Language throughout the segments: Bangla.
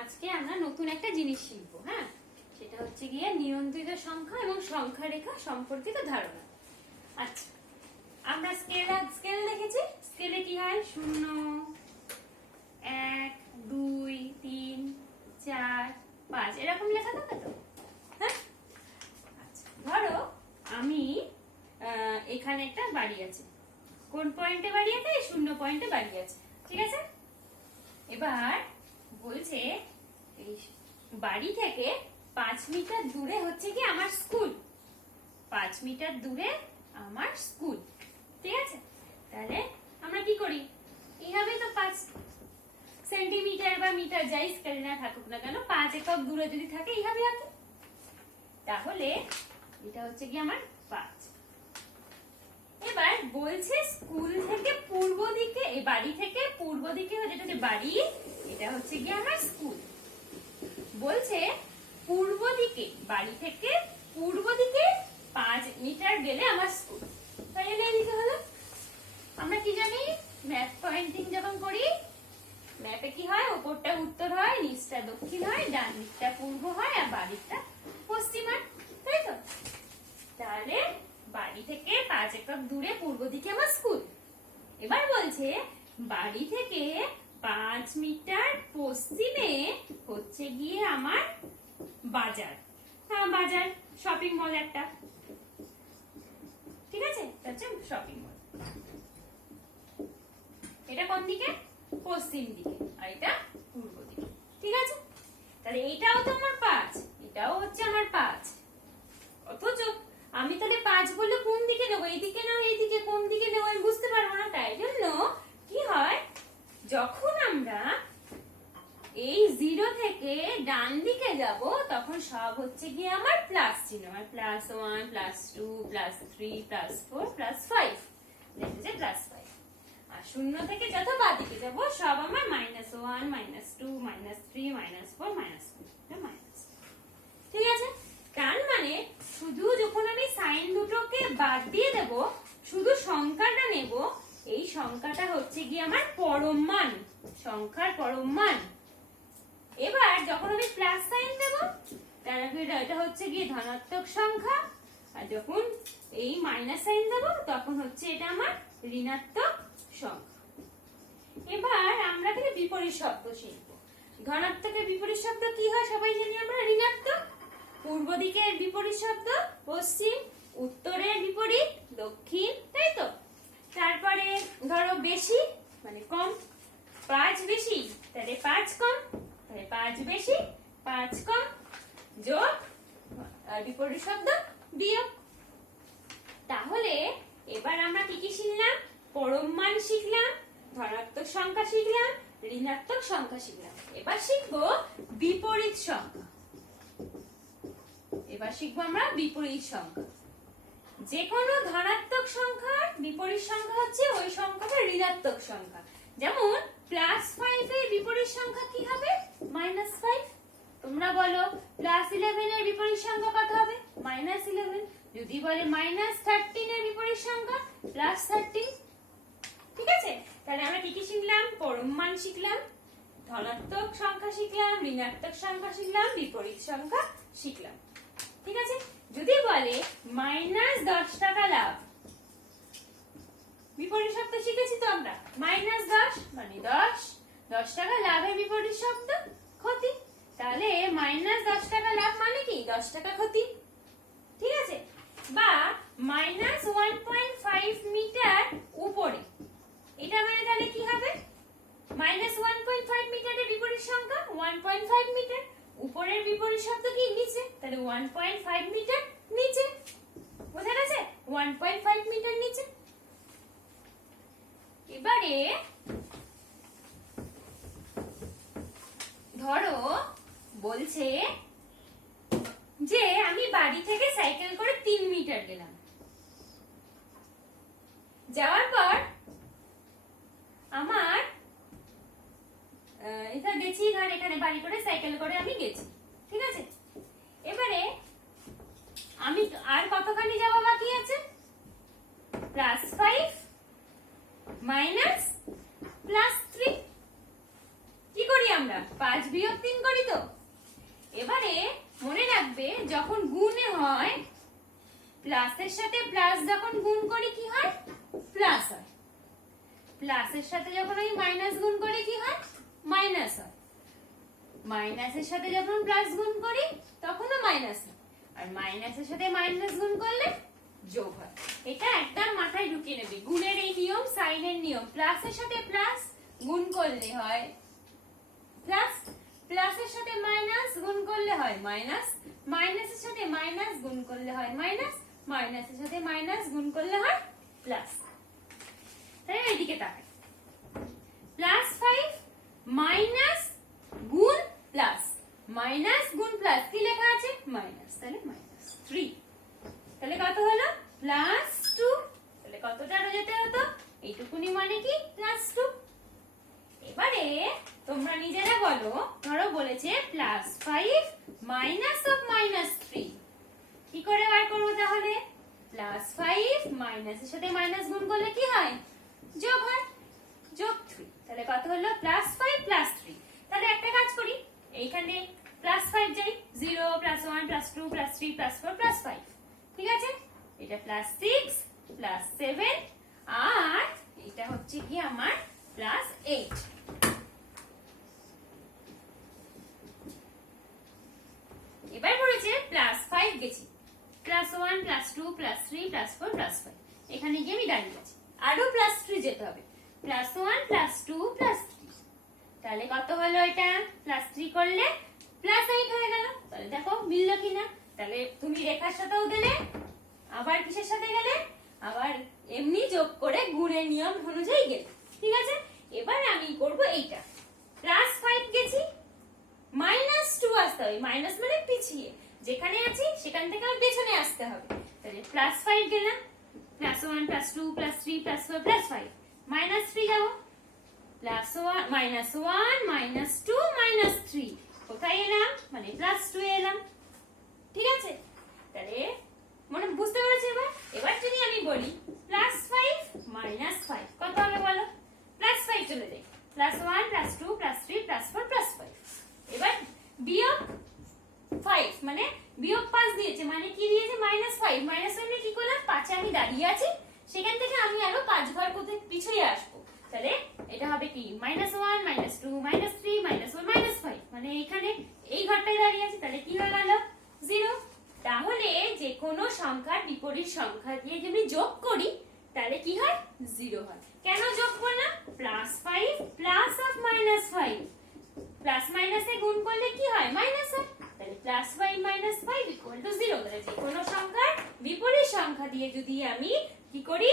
আজকে আমরা নতুন একটা জিনিস শিখবো। হ্যাঁ, সেটা হচ্ছে গিয়ে নিয়ন্ত্রিত সংখ্যা এবং সংখ্যা রেখা সম্পর্কিত ধারণা। আচ্ছা, আমরা স্কেল দেখেছি। স্কেলে কি হয়? 0, 1, 2, 3, 4, 5 এরকম লেখা থাকে তো। হ্যাঁ, আচ্ছা, ধরো আমি এখানে একটা বাড়ি আছে। কোন পয়েন্টে বাড়ি আছে? 0 পয়েন্টে বাড়ি আছে। ঠিক আছে, এবার বলছে এই বাড়ি থেকে 5 মিটার দূরে হচ্ছে কি আমার স্কুল। 5 মিটার দূরে আমার স্কুল। ঠিক আছে, তাহলে আমরা কি করি? এইভাবে তো 5 সেন্টিমিটার বা মিটার যাই স্কেলে না থাকুক না কেন, 5 একক দূরে যদি থাকে এইভাবে আঁকি। তাহলে এটা হচ্ছে কি আমার 5। এবার বলছে স্কুল থেকে পূর্ব দিকে, এই বাড়ি থেকে পূর্ব দিকে যেটা যে বাড়ি, এটা হচ্ছে কি আমার স্কুল। বলছে পূর্ব দিকে, বাড়ি থেকে পূর্ব দিকে 5 মিটার গেলে আমার স্কুল। তাহলে এদিকে হলো, আমরা কি জানি ম্যাপ পয়েন্টিং যখন করি, ম্যাপে কি হয়? উপরটা উত্তর হয়, নিচটা দক্ষিণ হয়, ডান দিকটা পূর্ব হয় আর বাঁ দিকটা পশ্চিম হয়, তাই তো? তাহলে বাড়ি থেকে 5 একক দূরে পূর্ব দিকে আমার স্কুল। এবার বলছে বাড়ি থেকে 5 মিটার পশ্চিমে হচ্ছে গিয়ে আমার বাজার। হ্যাঁ, বাজার শপিং মল একটা। ঠিক আছে, এটা হচ্ছে শপিং মল। এটা কোন দিকে? পশ্চিম দিকে, আর এটা পূর্ব দিকে। ঠিক আছে, তাহলে এইটাও তো আমার 5, এটাও হচ্ছে আমার 5। অথচ আমি তাহলে 5 বললে কোন দিকে নেবো? এইদিকে না এইদিকে? কোন দিকে নেবো আমি বুঝতে পারবো না। তাই জন্য কি হয়, যখন আমরা এই 0 থেকে ডান দিকে যাব তখন সব হচ্ছে গিয়ে আমার প্লাস চিহ্ন। আমার +1, +2, +3, +4, +5, দেখতে +5। আর 0 থেকে যত বাঁ দিকে যাব সব আমার -1, -2, -3, -4, -2, ঠিক আছে। তার মানে শুধু যখন আমি সাইন দুটোকে বাদ দিয়ে দেব, শুধু সংখ্যাটা নেব, এই সংখ্যাটা হচ্ছে গিয়ে আমার পরম মান, সংখ্যার পরম মান। এবার যখন আমি প্লাস সাইন দেব, তাহলে এটা হচ্ছে গিয়ে ধনাত্মক সংখ্যা, আর যখন এই মাইনাস সাইন দেব তখন হচ্ছে এটা আমার ঋণাত্মক সংখ্যা। এবার আমরা কিন্তু বিপরীত শব্দ শিখব। ধনাত্মকের বিপরীত শব্দ কি হয় সবাই জানি আমরা, ঋণাত্মক। পূর্ব দিকের বিপরীত শব্দ পশ্চিম, উত্তরের বিপরীত দক্ষিণ, তাই তো? তারপরে ধরো বেশি মানে কম, 5 বেশি তাহলে 5 কম, তাহলে 5 বেশি 5 কম, যোগ বিপরীত শব্দ বিয়োগ। তাহলে এবার আমরা কি কি শিখলাম? পরম মান শিখলাম, ধনাত্মক সংখ্যা শিখলাম, ঋণাত্মক সংখ্যা শিখলাম। এবার শিখবো বিপরীত সংখ্যা। এবার শিখবো আমরা বিপরীত সংখ্যা। যে কোনো ধনাত্মক সংখ্যার বিপরীত সংখ্যা হচ্ছে ওই সংখ্যাটা ঋণাত্মক সংখ্যা। যেমন +5 এর বিপরীত সংখ্যা কি হবে? -5। তোমরা বলো +11 এর বিপরীত সংখ্যা কত হবে? -11। যদি বলে -13 এর বিপরীত সংখ্যা +13। ঠিক আছে, তাহলে আমরা কি কি শিখলাম? পরম মান শিখলাম, ধনাত্মক সংখ্যা শিখলাম, ঋণাত্মক সংখ্যা শিখলাম, বিপরীত সংখ্যা শিখলাম। ঠিক আছে, যদি বলে -10 টাকা লাভ, বিপরীত শব্দ শিখেছি তো আমরা, -10 মানে 10 টাকা লাভের বিপরীত শব্দ ক্ষতি। তাহলে -10 টাকা লাভ মানে কি? 10 টাকা ক্ষতি। ঠিক আছে, বা -1.5 মিটার উপরে, এটা মানে তাহলে কি হবে? -1.5 মিটারের বিপরীত সংখ্যা 1.5 মিটার, উপরের বিপরীত শব্দ কি? নিচে, তাহলে 1.5 মিটার নিচে। বোঝা গেছে? 1.5 মিটার নিচে। এবারে ধরো বলছে যে আমি বাড়ি থেকে সাইকেল করে 3 মিটার গেলাম, যাওয়ার পর আমার এটা গেছি, ধর এখানে বাড়ি করে সাইকেল করে আমি গেছি। ঠিক আছে, এবারে আমি আর কতখানি যাওয়া বাকি আছে? +5 - +3। কি করি আমরা? আমরা 5 বিয়োগ 3 করি তো। এবারে মনে রাখবে যখন গুণে হয় প্লাসের সাথে প্লাস যখন গুণ করি কি হয়, প্লাস হয়। প্লাসের সাথে যখন আমি মাইনাস গুণ করি কি হয়, মাইনাস হয়। মাইনাসের সাথে যখন প্লাস গুণ করি তখনও মাইনাস হয়, আর মাইনাসের সাথে মাইনাস গুণ করলে যোগ হয়। এটা একদম মাথায় ঢুকিয়ে নেবে, গুণের এই নিয়ম, সাইনের নিয়ম। প্লাসের সাথে প্লাস গুণ করলে হয় প্লাস, প্লাসের সাথে মাইনাস গুণ করলে হয় মাইনাস, মাইনাসের সাথে মাইনাস গুণ করলে হয় মাইনাস, মাইনাসের সাথে মাইনাস গুণ করলে হয় প্লাস। তাই এইদিকে তাকাই, প্লাস 5 মাইনাস গুণ প্লাস, মাইনাস গুণ প্লাস কি লেখা আছে, মাইনাস, তাহলে মাইনাস 3। তাহলে কত হলো, প্লাস 2। তাহলে কতটা আরো যেতে হতো, এইটুকুনি মানে কি, প্লাস 2। এবারে তোমরা নিজেরা বলো, ধরো বলেছে প্লাস 5 মাইনাস অফ মাইনাস 3, কি করে বার করবো তাহলে, প্লাস 5 মাইনাসের সাথে মাইনাস গুণ করলে কি হয়, যোগ হয়, যোগ 3। তাহলে কত হলো, প্লাস 5 প্লাস 3। তাহলে একটা কাজ করি, এইখানে প্লাস 5 যাই, 0 plus 1 plus 2 plus 3 plus 4 plus 5, ঠিক আছে। এটা প্লাস 6 প্লাস 7, আর এটা হচ্ছে কি আমার প্লাস 8। এবার বলেছে প্লাস 5 গেছি, plus 1 plus 2 plus 3 plus 4 plus 5, এখানে গিয়ে আমি দাঁড়িয়ে আছি, আরো প্লাস 3 যেতে হবে, প্লাস 1 প্লাস 2 প্লাস 3। তাহলে কত হলো, এটা প্লাস 3 করলে প্লাস 8 হয়ে গেল। তাহলে দেখো মিললো কিনা। তাহলে তুমি রেখার সাথেও গেলে, আবার কিসের সাথে গেলে, আবার এমনি যোগ করে গুণের নিয়ম অনুযায়ী গেলে, ঠিক আছে। এবার আমি করব এইটা, প্লাস 5 গেছি, মাইনাস 2 আসতে হবে, মাইনাস মানে পিছিয়ে, যেখানে আছি সেখান থেকে আমার পেছনে আসতে হবে। তাহলে প্লাস 5 গেলাম, plus 1 plus 2 plus 3 plus 4 plus 5, minus 3 যাবো, প্লাস 1 মাইনাস 1 মাইনাস 2 মাইনাস 3, কোথায় এলাম, মানে প্লাস 2 এলাম, ঠিক আছে। তাহলে মনে বুঝতে পেরেছো। এবার এবার যদি আমি বলি প্লাস 5 মাইনাস 5, কত হবে বলো, প্লাস 5 চলে যাই, plus 1 plus 2 plus 3 plus 4 plus 5। এবার বিয়োগ 5 মানে বিয়োগ 5 দিয়েছে, মানে কি দিয়েছে, মাইনাস 5। মাইনাস 5 কি করলাম, 5 আমি দাঁড়িয়ে আছি, সেখান থেকে আমি আরো 5 ঘর কোথায় পিছিয়ে আসবো। তাহলে এটা হবে কি, minus 1 minus 2 minus 3 minus 4 minus 5, মানে এখানে এই ঘরটায় দাঁড়িয়ে আছে। তাহলে কি হয়ে গেল, 0। তাহলে যে কোনো সংখ্যার বিপরীত সংখ্যা দিয়ে যদি যোগ করি তাহলে কি হয়, 0 হয়। কেন যোগ করলাম, plus 5 plus of minus 5, plus মাইনাসে গুণ করলে কি হয়, মাইনাস হয়। তাহলে প্লাস 5 মাইনাস 5 ইকুয়াল টু 0। তাহলে যে কোনো সংখ্যার বিপরীত সংখ্যা দিয়ে যদি আমি কি করি,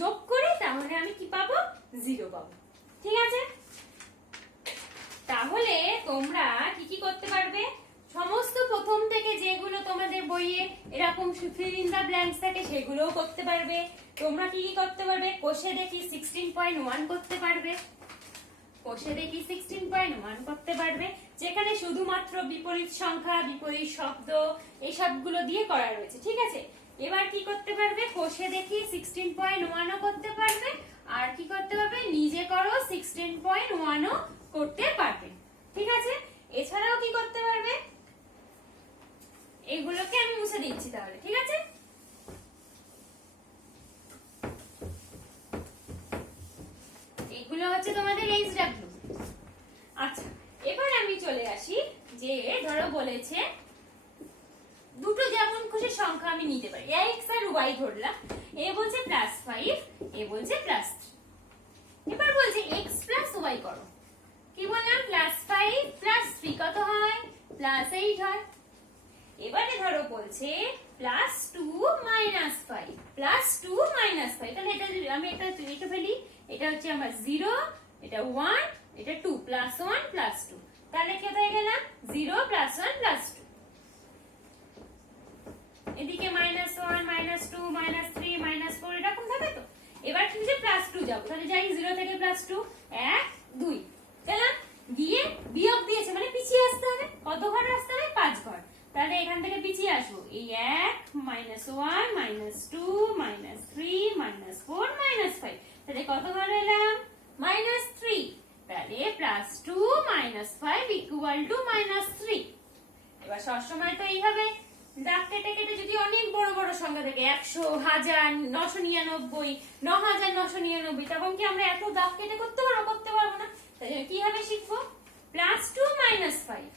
যোগ করি, তাহলে আমি কি পাবো, 0 পাবো, ঠিক আছে। তাহলে তোমরা কি কি করতে পারবে, সমস্ত প্রথম থেকে যেগুলো তোমাদের বইয়ে এরকম ফিল ইন দা ব্ল্যাঙ্কস থাকে সেগুলোও করতে পারবে। তোমরা কি কি করতে পারবে, কোষে দেখি 16.1 করতে পারবে, কোষে দেখি 16.1 করতে পারবে, যেখানে শুধুমাত্র বিপরীত সংখ্যা, বিপরীত শব্দ এই সবগুলো দিয়ে করা রয়েছে, ঠিক আছে। এবার কি করতে পারবে, কোষে দেখি 16.1ও করতে পারবে, আর কি করতে পারবে, নিজে করো 16.1ও করতে পারবে, ঠিক আছে। এছাড়াও কি করতে পারবে, এগুলোকে আমি মুছে দিচ্ছি তাহলে, ঠিক আছে। এগুলো হচ্ছে তোমাদের এইচডব্লিউ। আচ্ছা, এবার আমি চলে আসি, যে ধরো বলেছে দুটো যেমন খুশি সংখ্যা আমি নিতে পারি, এক্স আর ওয়াই ধরলাম, এ বলছে প্লাস 5, এ বলছে প্লাস 3। এবার বলছে এক্স প্লাস ওয়াই করো, কি বললাম, প্লাস 5 প্লাস 3 কত হয়, প্লাস 8 হয়। এবারে ধরো বলছে প্লাস 2 মাইনাস 5, প্লাস 2 মাইনাস 5, তাহলে এটা আমি একটা লিখে ফেলি, এটা হচ্ছে আমার 0, এটা 1, এটা 2, প্লাস 1 প্লাস 2, তাহলে কি হয়ে গেল, 0 প্লাস 1 প্লাস 2। এদিকে মাইনাস 1 মাইনাস 2 মাইনাস 3 মাইনাস 4 এরকম থাকে তো। এবার কি যে প্লাস 2 যাবো, তাহলে যাই 0 থেকে প্লাস 2, 1 2 গেলাম, গিয়ে বিয়োগ দিয়েছে মানে পিছিয়ে আসতে হবে, কত ঘর আসতে হবে, 5 ঘর। তাহলে এখান থেকে পিছিয়ে আসবো, এই 1 minus 1 minus 2 minus 3 minus 4 minus 5, তাহলে কত ঘর এলাম, মাইনাস 3। তাহলে প্লাস 2 -5 ইকুয়াল টু -3। এবার সবসময় তো এইভাবে দাগ কেটে কেটে যদি অনেক বড় বড় সংখ্যা থাকে 100, 1000, 999, 9999, তখন কি আমরা এত দাগ কেটে করতে পারবো? করতে পারবো না। তাই জন্য কিভাবে শিখবো? +2 -5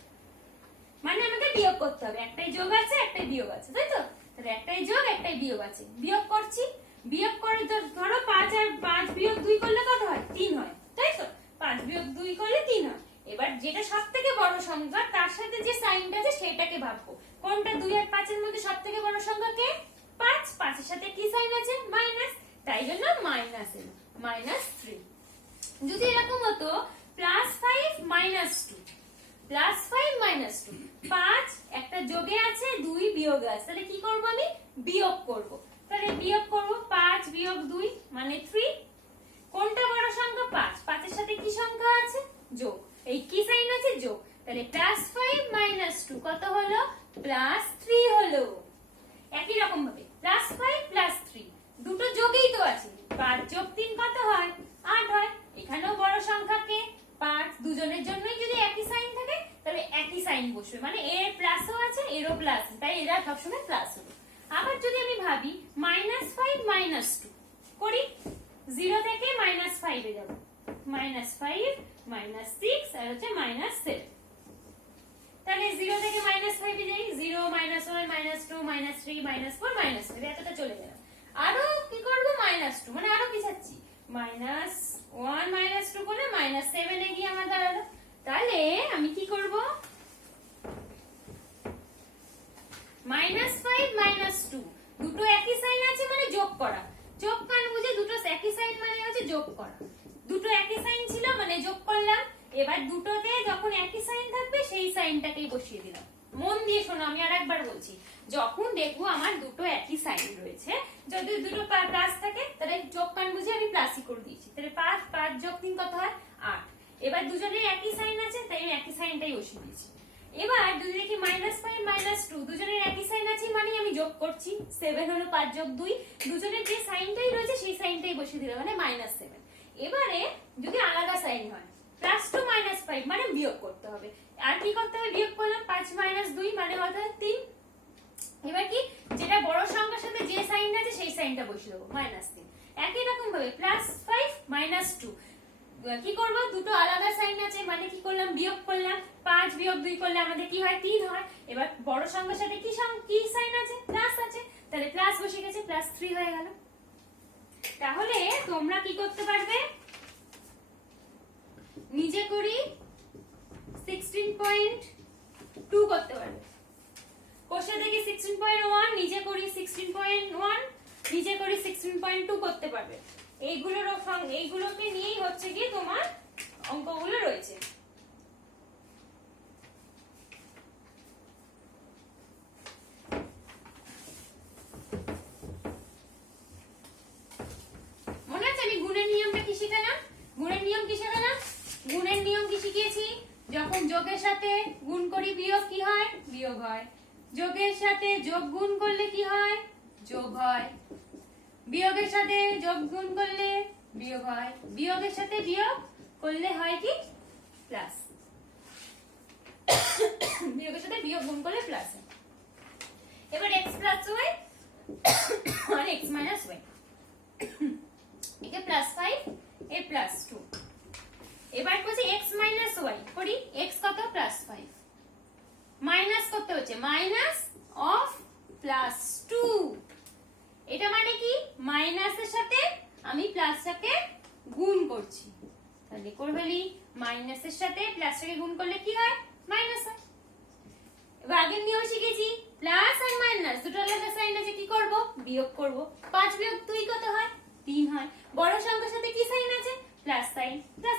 মানে আমাকে বিয়োগ করতে হবে। একটাই যোগ আছে, একটাই বিয়োগ আছে, তাই তো? তাহলে একটাই যোগ, একটাই বিয়োগ আছে, বিয়োগ করছি। বিয়োগ করে ধরো 5 আর 5 বিয়োগ 2 করলে কত হয়? 3 হয়, তাই তো? 5 বিয়োগ 2 করলে 3 হয়। এবার যেটা সবথেকে বড় সংখ্যা তার সাথে যে সাইনটা আছে সেটাকে ভাববো। কোনটা 2 আর 5 এর মধ্যে সবথেকে বড় সংখ্যা কে? 5। 5 এর সাথে কি সাইন আছে? মাইনাস, তাই জন্য মাইনাস এলো, -3। যদি এরকম হতো +5 -2, +5 -2, 5 একটা যোগে আছে, 2 বিয়োগে আছে, তাহলে কি করব? আমি বিয়োগ করব। তাহলে বিয়োগ করব, 5 বিয়োগ 2 মানে 3। কোনটা বড় সংখ্যা? 5। 5 এর সাথে কি সংখ্যা আছে? যোগ। এই কি সাইন আছে? যোগ। তাহলে +5 -2 কত হলো? +3 হলো। একই রকম ভাবে +5 +3 দুটো যোগেই তো আছে। 5 যোগ 3 কত হয়? 8 হয়। এখানেও বড় সংখ্যা কে? 5। দুজনের জন্যই যদি একই সাইন থাকে তাহলে একই সাইন বসবে, মানে এর প্লাসও আছে, এরও প্লাস, তাই এরা সবসময় প্লাস হবে। আবার যদি আমি ভাবি -5 -2 করি, 0 থেকে -5 এ যাব, -5 -6 আর হচ্ছে -7। তাহলে 0 থেকে -5 এ যাই, 0 -1 -2 -3 -4 -5, এতটা চলে গেল। আরো কি করব? -2 মানে আরো পিছাচ্ছি, -1 -2 করে -7 এ গিয়ে আমার দাঁড়ালো। তাহলে আমি কি করব? -5 -2 দুটো একই সাইন আছে মানে যোগ করা। যোগ কান বুঝে দুটো একই সাইন মানে হচ্ছে যোগ করা। দুটো একই সাইন ছিল মানে যোগ করলাম। এবার দুটোতে যখন একই সাইন থাকবে সেই সাইনটাকেই বসিয়ে দিলাম। মন দিয়ে শোনো, আমি আরেকবার বলছি। যখন দেখবো আমার দুটো একই সাইন রয়েছে, যদি দুটো প্লাস থাকে তাহলে যোগ কান বুঝে আমি প্লাসই করে দিয়েছি। তাহলে 5 যোগ 3 কত হয়? 8। এবার দুজনের একই সাইন আছে তাই আমি একই সাইনটাই বসিয়ে দিয়েছি। এবার যদি দেখি -5 -2 দুজনের একই সাইন আছে মানে আমি যোগ করছি, 7 হলো 5 যোগ 2, দুজনের যে সাইনটাই রয়েছে সেই সাইনটাই বসিয়ে দিলাম, মানে -7। এবারে যদি আলাদা সাইন হয় +2 -5 মানে বিয়োগ করতে হবে। আর কি করতে হবে? বিয়োগ করলাম, 5 - 2 মানে কত? 3। এবার কি, যেটা বড় সংখ্যার সাথে যে সাইন আছে সেই সাইনটা বসিয়ে দেবো, -3। একই রকম ভাবে +5 - 2 কি করব? দুটো আলাদা সাইন আছে মানে কি করলাম? বিয়োগ করলাম। 5 বিয়োগ 2 করলে আমাদের কি হয়? 3 হয়। এবার বড় সংখ্যার সাথে কি সাইন আছে? প্লাস আছে, তাহলে প্লাস বসে গেছে, +3 হয়ে গেল। তাহলে তোমরা কি করতে পারবে? নিজে করি 16.2 করতে পারবে। কোষে দেখি 16.1, নিজে করি 16.1, নিজে করি 16.2 করতে পারবে। এইগুলোকে নিয়েই হচ্ছে কি তোমার অঙ্কগুলো রয়েছে। মনে আছে আমি গুণের নিয়মটা কি শিখালাম? গুণের নিয়ম কি শিখালাম? গুণের নিয়ম কি শিখিয়েছি? যখন যোগের সাথে গুণ করি বিয়োগ কি হয়? বিয়োগ হয়। যোগের সাথে যোগ গুণ করলে কি হয়? যোগ হয়। বিয়োগের সাথে যোগ গুণ করলে বিয়োগ হয়। বিয়োগের সাথে বিয়োগ করলে হয় কি? প্লাস। বিয়োগের সাথে বিয়োগ গুণ করলে প্লাস হয়। এবার x + y আর x - y, একে +5 এ +2। এবার বলছি x - y করি, x কত? +5 মাইনাস করতে হচ্ছে, -2। এটা মানে কি? মাইনাসের সাথে আমি প্লাসটাকে গুণ করছি, তাহলে করবে লি মাইনাসের সাথে প্লাসটাকে গুণ করলে কি হয়? মাইনাস হয়। এবার আগের নিয়ম শিখেছি, প্লাস আর মাইনাস দুটো আলাদা সাইন আছে, কি করব? বিয়োগ করব। 5 বিয়োগ 2 কত হয়? 3 হয়। বড় সংখ্যার সাথে কি সাইন আছে? প্লাস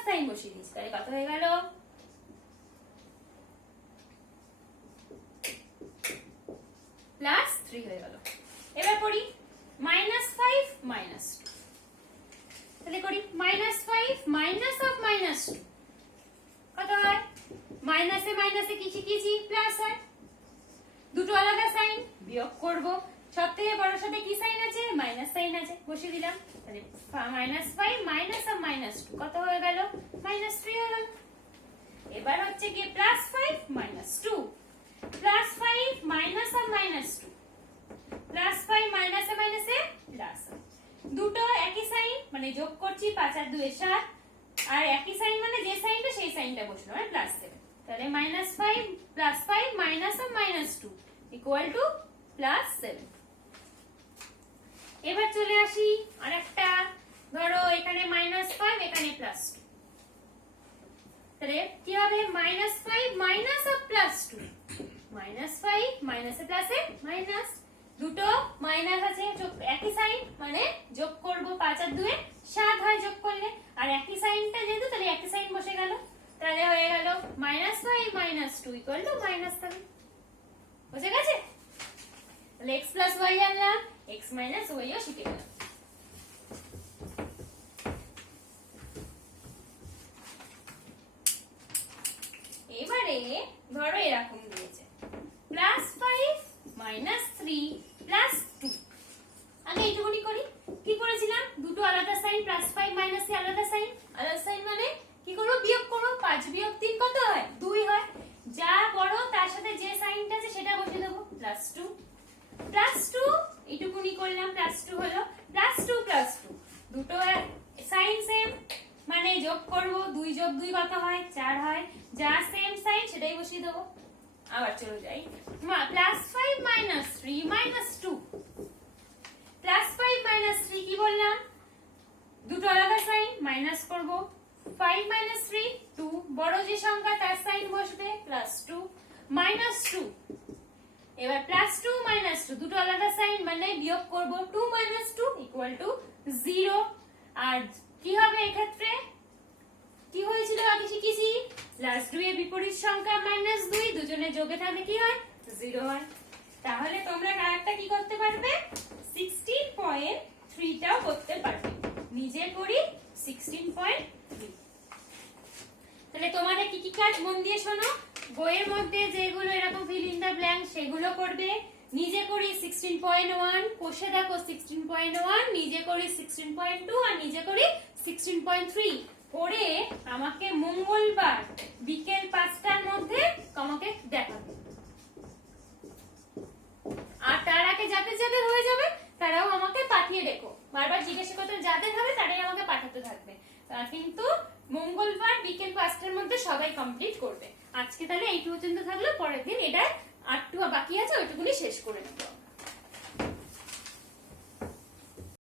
সাইন বসিয়ে দিচ্ছি, তাহলে কত হয়ে গেল? +3 হয়ে গেল। এবার করি -5 - 2, তাহলে করি -5 - -2 কত হয়? মাইনাসে মাইনাসে কি শিখেছি? প্লাস হয়। দুটো আলাদা সাইন, বিয়োগ করব। সবথেকে বড়র সাথে কি সাইন আছে? মাইনাস সাইন আছে, বসিয়ে দিলাম। তাহলে -5 - -2 কত হয়ে গেল? -3 হয়ে গেল। এবার হচ্ছে কি +5 -2, +5 মাইনাস আর -2, +5 মাইনাসে মাইনাসে প্লাস, দুটো একই সাইন মানে যোগ করছি, 5 আর 2 7, আর একই সাইন মানে যে সাইনটা সেই সাইনটা বসলো মানে +7, তাহলে -5 +5 মাইনাস আর -2 ইকুয়াল টু +7। এবার চলে আসি আরেকটা, ধরো এখানে -5 এখানে +2, তাহলে কি হবে -5 মাইনাস আর +2, -5 মাইনাসে প্লাসে মাইনাস, দুটো মাইনাস আছে একই সাইন মানে যোগ করব, 5 আর 2 7 হয় যোগ করলে, আর একই সাইনটা যেহেতু তাহলে একই সাইন বসে গেল, তাহলে হয়ে গেল -5 -2 ইকুয়াল টু -7। বুঝে গেছে? তাহলে x y জানলাম, x y ও শিখে গেলাম। এবারে ধরো এরকম দিয়েছে +5 -3 +2, আগে এইটুকুনি করি। কি করেছিলাম, দুটো আলাদা সাইন, +5 -3 আলাদা সাইন, আলাদা সাইন মানে কি করব, বিয়োগ করব, 5 বিয়োগ 3 কত হয়, 2 হয়, যা বড় তার সাথে যে সাইনটা আছে সেটা বসিয়ে দেবো, +2 এইটুকুনি করলাম, +2 হলো, +2 দুটো সাইন সেম মানে যোগ করব, 2 যোগ 2 কত হয়, 4 হয়, যা সেম সাইন সেটাই বসিয়ে দেবো। আবার চলে যাই, +5 -3 -2, +5 -3 কি বললাম, দুটো আলাদা সাইন মাইনাস করব, 5 -3 2, বড় যে সংখ্যা তার সাইন বসবে, +2 -2, এবার +2 -2 দুটো আলাদা সাইন মানে বিয়োগ করব, 2 -2 ইকুয়াল টু 0, আর কি হবে এক্ষেত্রে, কি হয়েছিল আগে শিখেছি, +2 এর বিপরীত সংখ্যা -2, দুজনে যোগে থাকলে কি হয়, 0 হয়। তাহলে তোমরা আরেকটা কি করতে পারবে, 16.3 টাও করতে পারবে, নিজে করি 16.3। তাহলে তোমাদের কি কি কাজ মন দিয়ে শোনো, বইয়ের মধ্যে যেগুলো এরকম ফিল ইন দা ব্ল্যাঙ্ক সেগুলো করবে, নিজে করি 16.1, কষে দেখো 16.1, নিজে করি 16.2, আর নিজে করি 16.3 করে আমাকে মঙ্গলবার বিকেল 5টার মধ্যে আমাকে দেখাবে। আর তার আগে যাদের যাদের হয়ে যাবে তারাও আমাকে পাঠিয়ে রেখো, বারবার জিজ্ঞাসা করতে যাদের হবে তারাই আমাকে পাঠাতে থাকবে, কিন্তু মঙ্গলবার বিকেল 5টার মধ্যে সবাই কমপ্লিট করবে। আজকে তাহলে এইটু পর্যন্ত থাকলো, পরের দিন এটা 8টু বাকি আছে ওইটুকুনি শেষ করে নেবো।